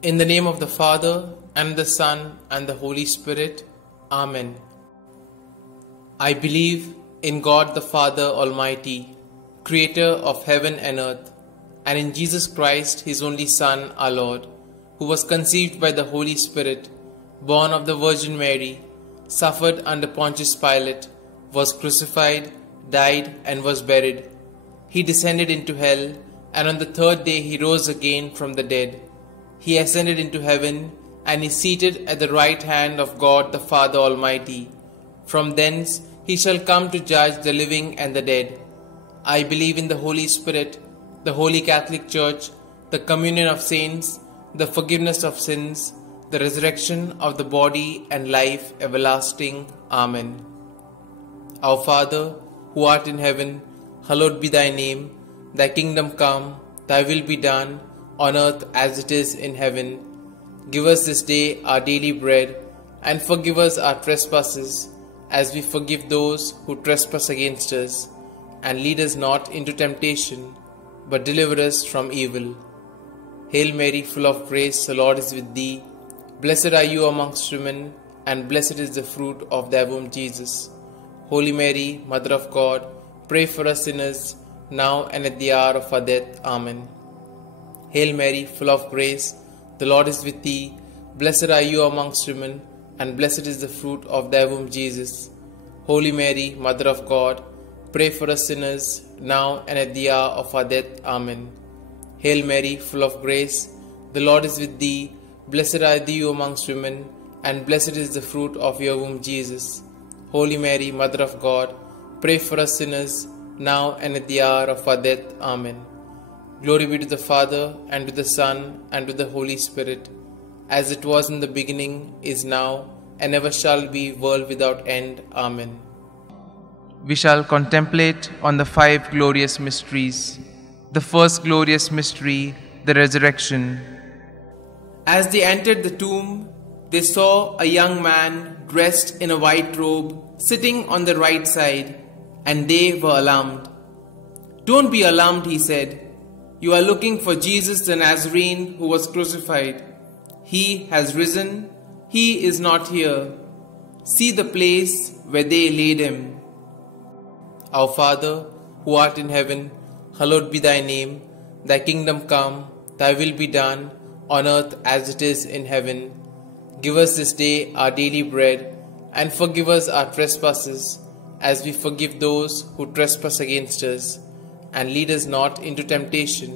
In the name of the Father, and the Son, and the Holy Spirit. Amen. I believe in God the Father Almighty, Creator of heaven and earth, and in Jesus Christ, His only Son, our Lord, who was conceived by the Holy Spirit, born of the Virgin Mary, suffered under Pontius Pilate, was crucified, died, and was buried. He descended into hell, and on the third day He rose again from the dead. He ascended into heaven, and is seated at the right hand of God the Father Almighty. From thence He shall come to judge the living and the dead. I believe in the Holy Spirit, the Holy Catholic Church, the communion of saints, the forgiveness of sins, the resurrection of the body, and life everlasting. Amen. Our Father, who art in heaven, hallowed be thy name. Thy kingdom come, thy will be done, on earth as it is in heaven. Give us this day our daily bread, and forgive us our trespasses, as we forgive those who trespass against us. And lead us not into temptation, but deliver us from evil. Hail Mary, full of grace, the Lord is with thee. Blessed are you amongst women, and blessed is the fruit of thy womb, Jesus. Holy Mary, Mother of God, pray for us sinners, now and at the hour of our death. Amen. Hail Mary, full of grace, the Lord is with thee. Blessed are you amongst women, and blessed is the fruit of thy womb, Jesus. Holy Mary, Mother of God, pray for us sinners, now and at the hour of our death. Amen. Hail Mary, full of grace, the Lord is with thee. Blessed are you amongst women, and blessed is the fruit of your womb, Jesus. Holy Mary, Mother of God, pray for us sinners, now and at the hour of our death. Amen. Glory be to the Father, and to the Son, and to the Holy Spirit, as it was in the beginning, is now, and ever shall be, world without end. Amen. We shall contemplate on the 5 glorious mysteries. The first glorious mystery, the resurrection. As they entered the tomb, they saw a young man dressed in a white robe sitting on the right side, and they were alarmed. "Don't be alarmed," he said. "You are looking for Jesus the Nazarene who was crucified. He has risen. He is not here. See the place where they laid him. Our Father, who art in heaven, hallowed be thy name. Thy kingdom come, thy will be done, on earth as it is in heaven. Give us this day our daily bread, and forgive us our trespasses, as we forgive those who trespass against us. And lead us not into temptation,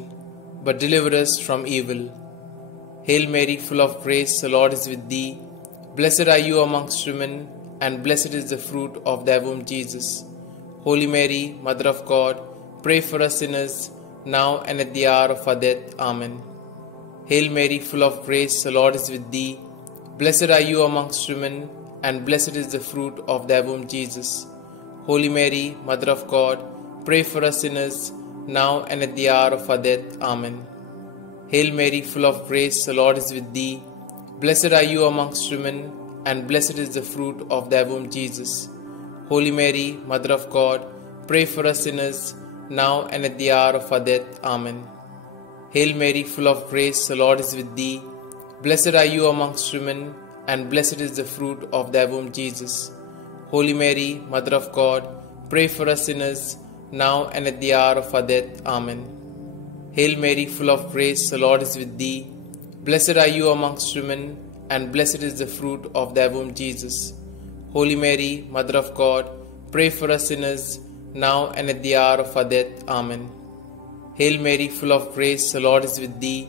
but deliver us from evil. Hail Mary, full of grace, the Lord is with thee. Blessed are you amongst women, and blessed is the fruit of thy womb, Jesus. Holy Mary, Mother of God, pray for us sinners, now and at the hour of our death. Amen. Hail Mary, full of grace, the Lord is with thee. Blessed are you amongst women, and blessed is the fruit of thy womb, Jesus. Holy Mary, Mother of God, pray for us sinners, now and at the hour of our death. Amen. Hail Mary, full of grace, the Lord is with thee. Blessed are you amongst women, and blessed is the fruit of thy womb, Jesus. Holy Mary, Mother of God, pray for us sinners, now and at the hour of our death. Amen. Hail Mary, full of grace, the Lord is with thee. Blessed are you amongst women, and blessed is the fruit of thy womb, Jesus. Holy Mary, Mother of God, pray for us sinners, now and at the hour of our death. Amen. Hail Mary, full of grace, the Lord is with thee. Blessed are you amongst women, and blessed is the fruit of thy womb, Jesus. Holy Mary, Mother of God, pray for us sinners, now and at the hour of our death. Amen. Hail Mary, full of grace, the Lord is with thee.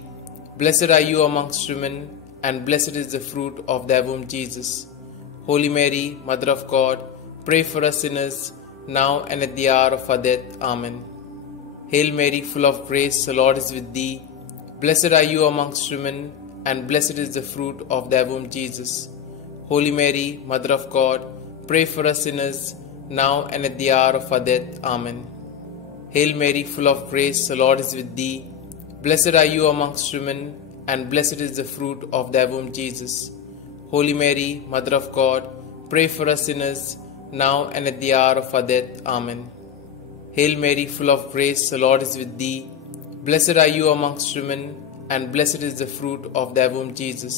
Blessed are you amongst women, and blessed is the fruit of thy womb, Jesus. Holy Mary, Mother of God, pray for us sinners, now and at the hour of our death. Amen. Hail Mary, full of grace, the Lord is with thee. Blessed are you amongst women, and blessed is the fruit of thy womb, Jesus. Holy Mary, Mother of God, pray for us sinners, now and at the hour of our death. Amen. Hail Mary, full of grace, the Lord is with thee. Blessed are you amongst women, and blessed is the fruit of thy womb, Jesus. Holy Mary, Mother of God, pray for us sinners, now and at the hour of our death. Amen. Hail Mary, full of grace, the Lord is with thee. Blessed are you amongst women, and blessed is the fruit of thy womb, Jesus.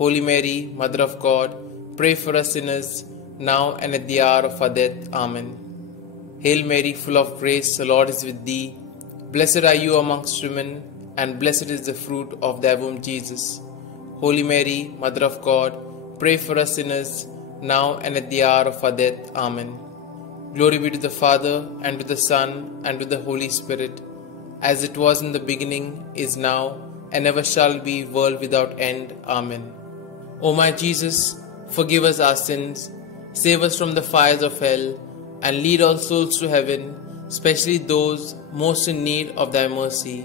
Holy Mary, Mother of God, pray for us sinners, now and at the hour of our death. Amen. Hail Mary, full of grace, the Lord is with thee. Blessed are you amongst women, and blessed is the fruit of thy womb, Jesus. Holy Mary, Mother of God, pray for us sinners, now and at the hour of our death. Amen. Glory be to the Father, and to the Son, and to the Holy Spirit, as it was in the beginning, is now, and ever shall be, world without end. Amen. O my Jesus, forgive us our sins, save us from the fires of hell, and lead all souls to heaven, especially those most in need of thy mercy.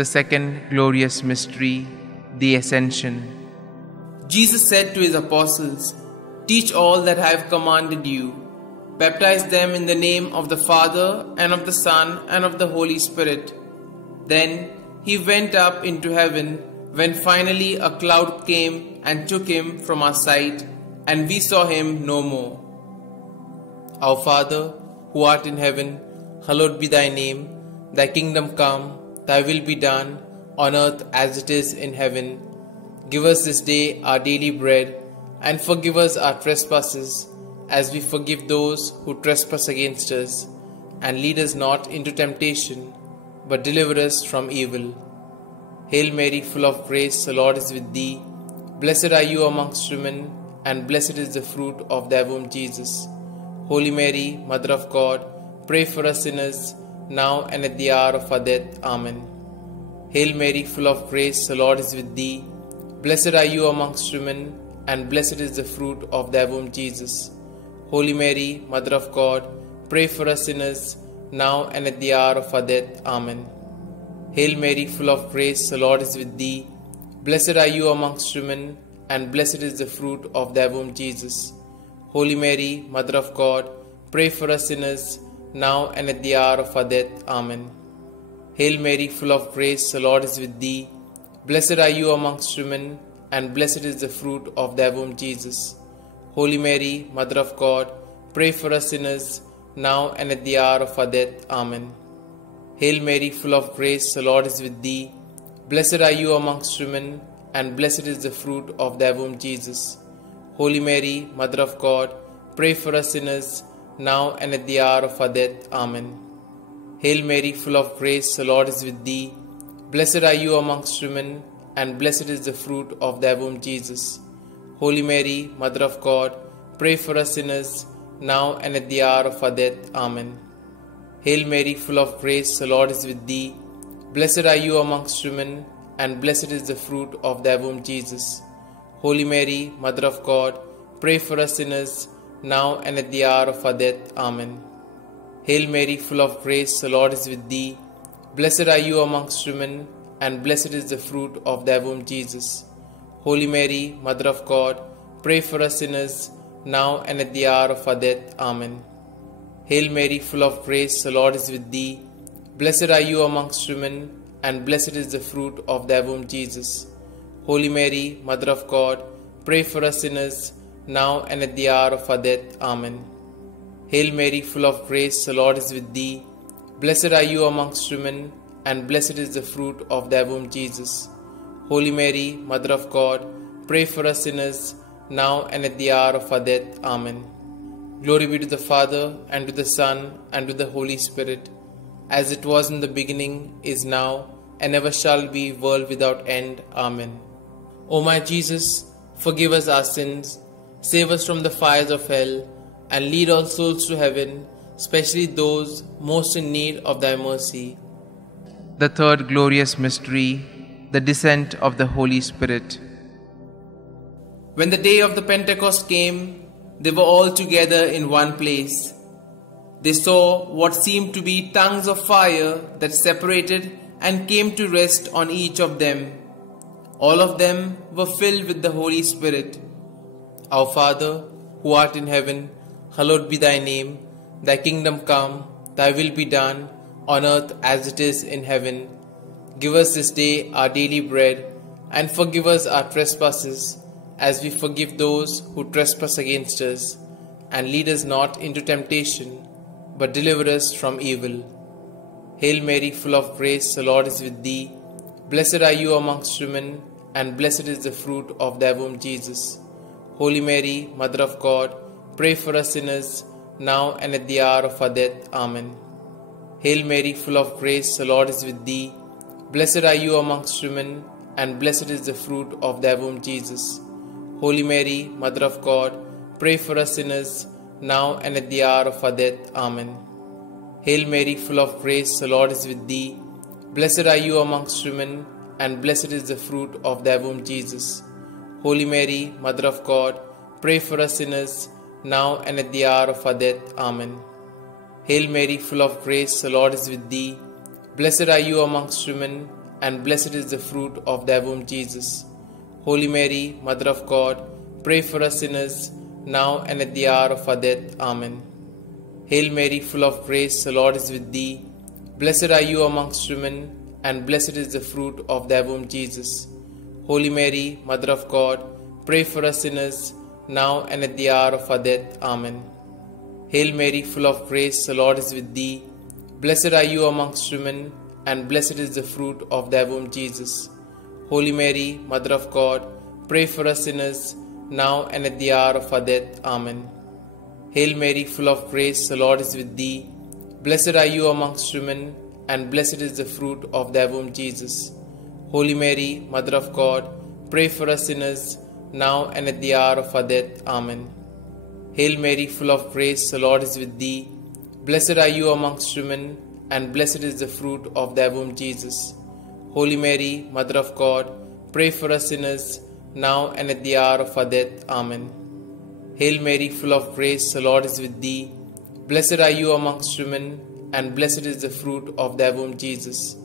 The second glorious mystery, the Ascension. Jesus said to his apostles, "Teach all that I have commanded you. Baptize them in the name of the Father, and of the Son, and of the Holy Spirit." Then he went up into heaven, when finally a cloud came and took him from our sight, and we saw him no more. Our Father, who art in heaven, hallowed be thy name. Thy kingdom come, thy will be done, on earth as it is in heaven. Give us this day our daily bread, and forgive us our trespasses, as we forgive those who trespass against us. And lead us not into temptation, but deliver us from evil. Hail Mary, full of grace, the Lord is with thee. Blessed are you amongst women, and blessed is the fruit of thy womb, Jesus. Holy Mary, Mother of God, pray for us sinners, now and at the hour of our death. Amen. Hail Mary, full of grace, the Lord is with thee. Blessed are you amongst women, and blessed is the fruit of thy womb, Jesus. Holy Mary, Mother of God, pray for us sinners, now and at the hour of our death. Amen. Hail Mary, full of grace, the Lord is with thee. Blessed are you amongst women, and blessed is the fruit of thy womb, Jesus. Holy Mary, Mother of God, pray for us sinners, now and at the hour of our death. Amen. Hail Mary, full of grace, the Lord is with thee. Blessed are you amongst women, and blessed is the fruit of thy womb, Jesus. Holy Mary, Mother of God, pray for us sinners, now and at the hour of our death. Amen. Hail Mary, full of grace, the Lord is with thee. Blessed are you amongst women, and blessed is the fruit of thy womb, Jesus. Holy Mary, Mother of God, pray for us sinners, now and at the hour of our death. Amen. Hail Mary, full of grace, the Lord is with thee. Blessed are you amongst women, and blessed is the fruit of thy womb, Jesus. Holy Mary, Mother of God, pray for us sinners, now and at the hour of our death. Amen. Hail Mary, full of grace, the Lord is with thee. Blessed are you amongst women, and blessed is the fruit of thy womb, Jesus. Holy Mary, Mother of God, pray for us sinners, now and at the hour of our death. Amen. Hail Mary, full of grace, the Lord is with thee. Blessed are you amongst women, and blessed is the fruit of thy womb, Jesus. Holy Mary, Mother of God, pray for us sinners, now and at the hour of our death. Amen. Hail Mary, full of grace, the Lord is with thee. Blessed are you amongst women, and blessed is the fruit of thy womb, Jesus. Holy Mary, Mother of God, pray for us sinners, now and at the hour of our death. Amen. Hail Mary, full of grace, the Lord is with thee. Blessed are you amongst women, and blessed is the fruit of thy womb, Jesus. Holy Mary, Mother of God, pray for us sinners, now and at the hour of our death. Amen. Glory be to the Father, and to the Son, and to the Holy Spirit, as it was in the beginning, is now, and ever shall be, world without end. Amen. O my Jesus, forgive us our sins, save us from the fires of hell, and lead all souls to heaven, especially those most in need of thy mercy. The third glorious mystery, the descent of the Holy Spirit. When the day of the Pentecost came, they were all together in one place. They saw what seemed to be tongues of fire that separated and came to rest on each of them. All of them were filled with the Holy Spirit. Our Father, who art in heaven, hallowed be thy name. Thy kingdom come, thy will be done, on earth as it is in heaven. Give us this day our daily bread, and forgive us our trespasses, as we forgive those who trespass against us. And lead us not into temptation, but deliver us from evil. Hail Mary, full of grace, the Lord is with thee. Blessed are you amongst women, and blessed is the fruit of thy womb, Jesus. Holy Mary, Mother of God, pray for us sinners, now and at the hour of our death. Amen. Hail Mary, full of grace, the Lord is with thee. Blessed are you amongst women, and blessed is the fruit of thy womb, Jesus. Holy Mary, Mother of God, pray for us sinners, now and at the hour of our death. Amen. Hail Mary, full of grace, the Lord is with thee. Blessed are you amongst women, and blessed is the fruit of thy womb, Jesus. Holy Mary, Mother of God, pray for us sinners, now and at the hour of our death. Amen. Hail Mary, full of grace, the Lord is with thee. Blessed are you amongst women, and blessed is the fruit of thy womb, Jesus. Holy Mary, Mother of God, pray for us sinners, now and at the hour of our death. Amen. Hail Mary, full of grace, the Lord is with thee. Blessed are you amongst women, and blessed is the fruit of thy womb, Jesus. Holy Mary, Mother of God, pray for us sinners, now and at the hour of our death. Amen. Hail Mary, full of grace, the Lord is with thee. Blessed are you amongst women, and blessed is the fruit of thy womb, Jesus. Holy Mary, Mother of God, pray for us sinners, now and at the hour of our death. Amen. Hail Mary, full of grace, the Lord is with thee. Blessed are you amongst women, and blessed is the fruit of thy womb, Jesus. Holy Mary, Mother of God, pray for us sinners, now and at the hour of our death. Amen. Hail Mary, full of grace, the Lord is with thee. Blessed are you amongst women, and blessed is the fruit of thy womb, Jesus. Holy Mary, Mother of God, pray for us sinners, now and at the hour of our death. Amen. Hail Mary, full of grace, the Lord is with thee. Blessed are you amongst women, and blessed is the fruit of thy womb, Jesus.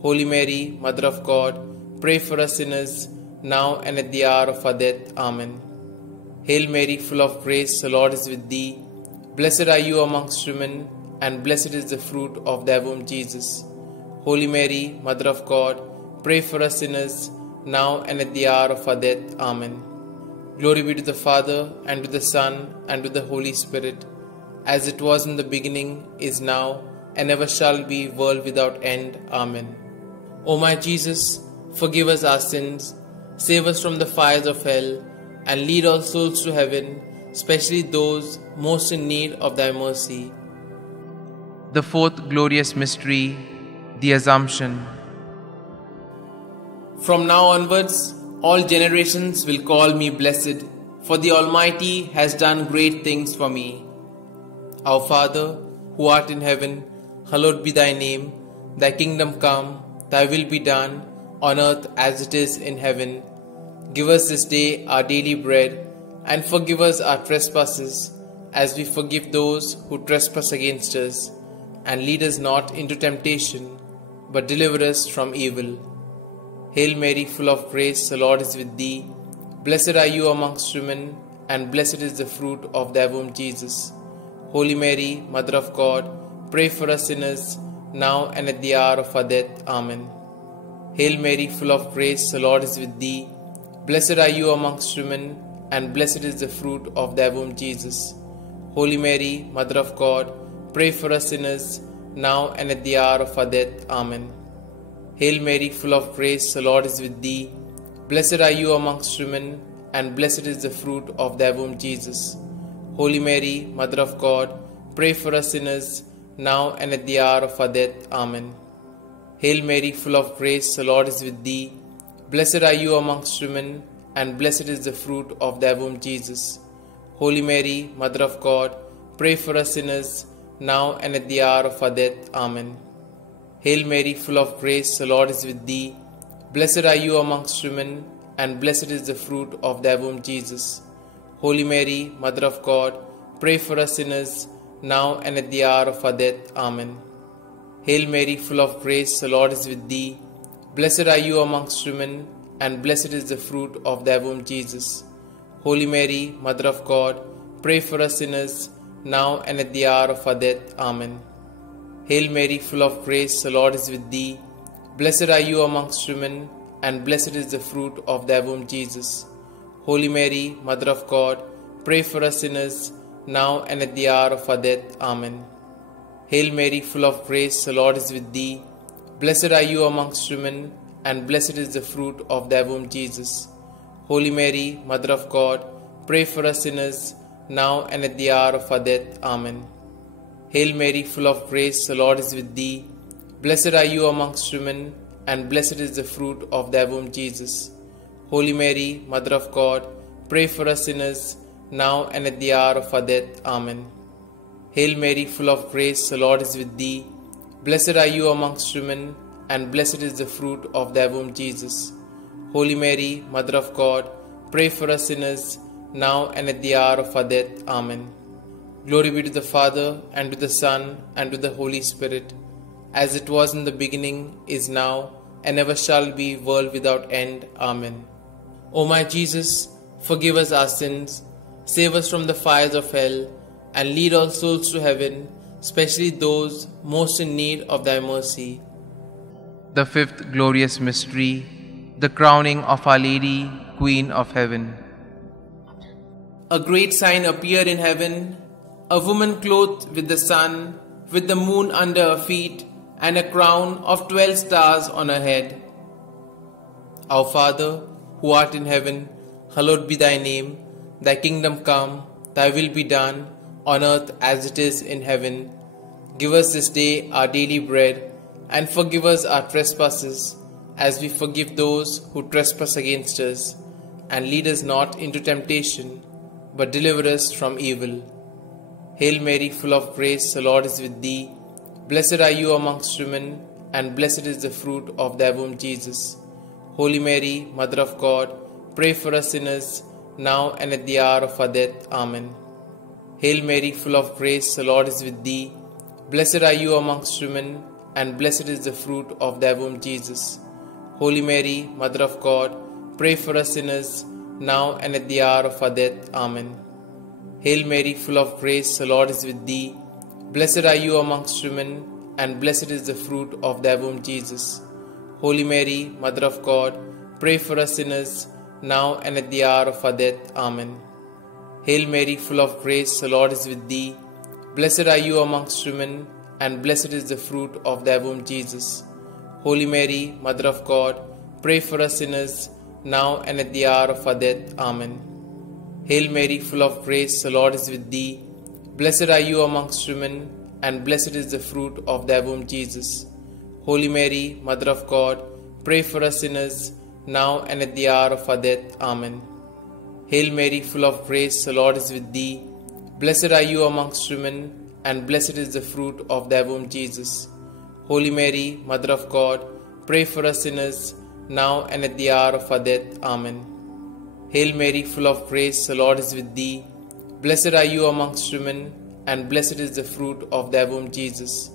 Holy Mary, Mother of God, pray for us sinners, now and at the hour of our death. Amen. Hail Mary, full of grace, the Lord is with thee. Blessed are you amongst women, and blessed is the fruit of thy womb, Jesus. Holy Mary, Mother of God, pray for us sinners, now and at the hour of our death. Amen. Glory be to the Father, and to the Son, and to the Holy Spirit, as it was in the beginning, is now, and ever shall be, world without end. Amen. O my Jesus, forgive us our sins, save us from the fires of hell, and lead all souls to heaven, especially those most in need of thy mercy. The fourth glorious mystery, the Assumption. From now onwards, all generations will call me blessed, for the Almighty has done great things for me. Our Father, who art in heaven, hallowed be thy name. Thy kingdom come, thy will be done, on earth as it is in heaven. Give us this day our daily bread, and forgive us our trespasses, as we forgive those who trespass against us. And lead us not into temptation, but deliver us from evil. Hail Mary, full of grace, the Lord is with thee. Blessed are you amongst women, and blessed is the fruit of thy womb, Jesus. Holy Mary, Mother of God, pray for us sinners, now and at the hour of our death. Amen. Hail Mary, full of grace, the Lord is with thee. Blessed are you amongst women, and blessed is the fruit of thy womb, Jesus. Holy Mary, Mother of God, pray for us sinners, now and at the hour of our death. Amen. Hail Mary, full of grace, the Lord is with thee. Blessed are you amongst women, and blessed is the fruit of thy womb, Jesus. Holy Mary, Mother of God, pray for us sinners, now and at the hour of our death. Amen. Hail Mary, full of grace, the Lord is with thee. Blessed are you amongst women, and blessed is the fruit of thy womb, Jesus. Holy Mary, Mother of God, pray for us sinners, now and at the hour of our death. Amen. Hail Mary, full of grace, the Lord is with thee. Blessed are you amongst women, and blessed is the fruit of thy womb, Jesus. Holy Mary, Mother of God, pray for us sinners, now and at the hour of our death. Amen. Hail Mary, full of grace, the Lord is with thee. Blessed are you amongst women, and blessed is the fruit of thy womb, Jesus. Holy Mary, Mother of God, pray for us sinners, now and at the hour of our death. Amen. Hail Mary, full of grace, the Lord is with thee. Blessed are you amongst women, and blessed is the fruit of thy womb, Jesus. Holy Mary, Mother of God, pray for us sinners, now and at the hour of our death. Amen. Hail Mary, full of grace, the Lord is with thee. Blessed are you amongst women, and blessed is the fruit of thy womb, Jesus. Holy Mary, Mother of God, pray for us sinners, now and at the hour of our death. Amen. Hail Mary, full of grace, the Lord is with thee. Blessed are you amongst women, and blessed is the fruit of thy womb, Jesus. Holy Mary, Mother of God, pray for us sinners, now and at the hour of our death. Amen. Hail Mary, full of grace, the Lord is with thee. Blessed are you amongst women, and blessed is the fruit of thy womb, Jesus. Holy Mary, Mother of God, pray for us sinners, now and at the hour of our death. Amen. Glory be to the Father, and to the Son, and to the Holy Spirit, as it was in the beginning, is now, and ever shall be, world without end. Amen. O my Jesus, forgive us our sins, save us from the fires of hell, and lead all souls to heaven, especially those most in need of thy mercy. The fifth glorious mystery, the crowning of Our Lady, Queen of Heaven. A great sign appeared in heaven, a woman clothed with the sun, with the moon under her feet, and a crown of 12 stars on her head. Our Father, who art in heaven, hallowed be thy name. Thy kingdom come, thy will be done, on earth as it is in heaven. Give us this day our daily bread, and forgive us our trespasses, as we forgive those who trespass against us. And lead us not into temptation, but deliver us from evil. Hail Mary, full of grace, the Lord is with thee. Blessed are you amongst women, and blessed is the fruit of thy womb, Jesus. Holy Mary, Mother of God, pray for us sinners, now and at the hour of our death. Amen. Hail Mary, full of grace, the Lord is with thee. Blessed are you amongst women, and blessed is the fruit of thy womb, Jesus. Holy Mary, Mother of God, pray for us sinners, now and at the hour of our death. Amen. Hail Mary, full of grace, the Lord is with thee. Blessed are you amongst women, and blessed is the fruit of thy womb, Jesus. Holy Mary, Mother of God, pray for us sinners, now and at the hour of our death. Amen. Hail Mary, full of grace, the Lord is with thee. Blessed are you amongst women, and blessed is the fruit of thy womb, Jesus. Holy Mary, Mother of God, pray for us sinners, now and at the hour of our death. Amen. Hail Mary, full of grace, the Lord is with thee. Blessed are you amongst women, and blessed is the fruit of thy womb, Jesus. Holy Mary, Mother of God, pray for us sinners, now and at the hour of our death. Amen. Hail Mary, full of grace, the Lord is with thee. Blessed are you amongst women, and blessed is the fruit of thy womb, Jesus. Holy Mary, Mother of God, pray for us sinners, now and at the hour of our death. Amen. Hail Mary, full of grace, the Lord is with thee. Blessed are you amongst women, and blessed is the fruit of thy womb, Jesus.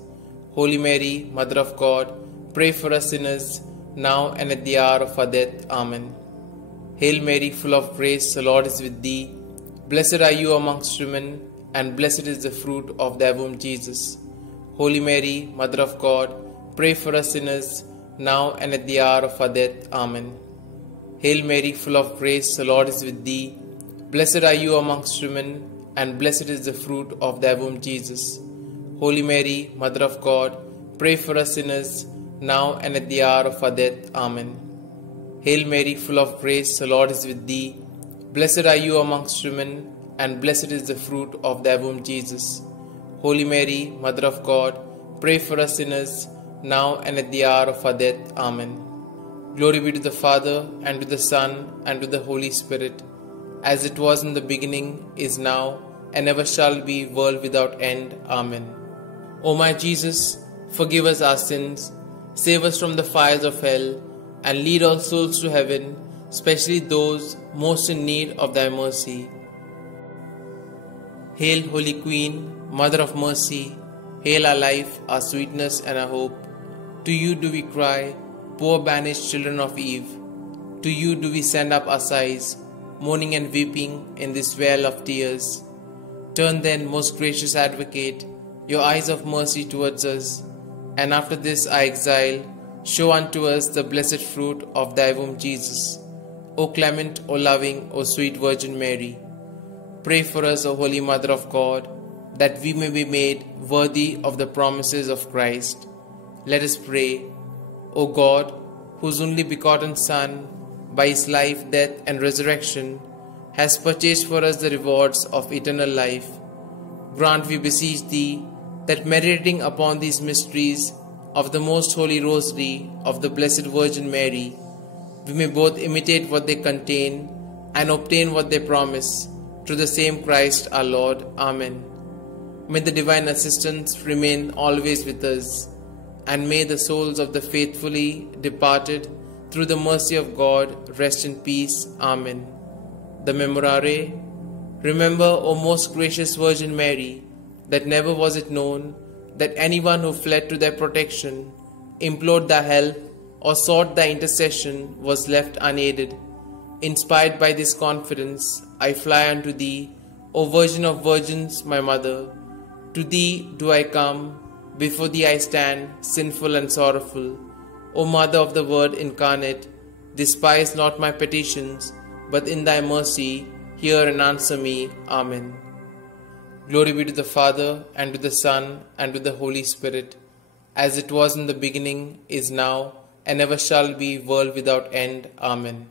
Holy Mary, Mother of God, pray for us sinners, now and at the hour of our death. Amen. Hail Mary, full of grace, the Lord is with thee. Blessed are you amongst women, and blessed is the fruit of thy womb, Jesus. Holy Mary, Mother of God, pray for us sinners, now and at the hour of our death. Amen. Hail Mary, full of grace, the Lord is with thee. Blessed are you amongst women, and blessed is the fruit of thy womb, Jesus. Holy Mary, Mother of God, pray for us sinners, now and at the hour of our death. Amen. Hail Mary, full of grace, the Lord is with thee. Blessed are you amongst women, and blessed is the fruit of thy womb, Jesus. Holy Mary, Mother of God, pray for us sinners, now and at the hour of our death. Amen. Glory be to the Father, and to the Son, and to the Holy Spirit, as it was in the beginning, is now, and ever shall be, world without end. Amen. O my Jesus, forgive us our sins, save us from the fires of hell, and lead all souls to heaven, especially those most in need of thy mercy. Hail, Holy Queen, Mother of Mercy, hail our life, our sweetness, and our hope. To you do we cry, poor banished children of Eve. To you do we send up our sighs, mourning and weeping in this vale of tears. Turn then, most gracious Advocate, your eyes of mercy towards us, and after this our exile, show unto us the blessed fruit of thy womb, Jesus. O clement, O loving, O sweet Virgin Mary, pray for us, O Holy Mother of God, that we may be made worthy of the promises of Christ. Let us pray. O God, whose only begotten Son, by his life, death, and resurrection, has purchased for us the rewards of eternal life, grant, we beseech thee, that meditating upon these mysteries of the most holy Rosary of the Blessed Virgin Mary, we may both imitate what they contain and obtain what they promise, through the same Christ our Lord. Amen. May the divine assistance remain always with us, and may the souls of the faithfully departed, through the mercy of God, rest in peace. Amen. The Memorare. Remember, O most gracious Virgin Mary, that never was it known that anyone who fled to thy protection, implored thy help, or sought thy intercession was left unaided. Inspired by this confidence, I fly unto thee, O Virgin of Virgins, my Mother. To thee do I come, before thee I stand, sinful and sorrowful. O Mother of the Word incarnate, despise not my petitions, but in thy mercy hear and answer me. Amen. Glory be to the Father, and to the Son, and to the Holy Spirit, as it was in the beginning, is now, and ever shall be, world without end. Amen.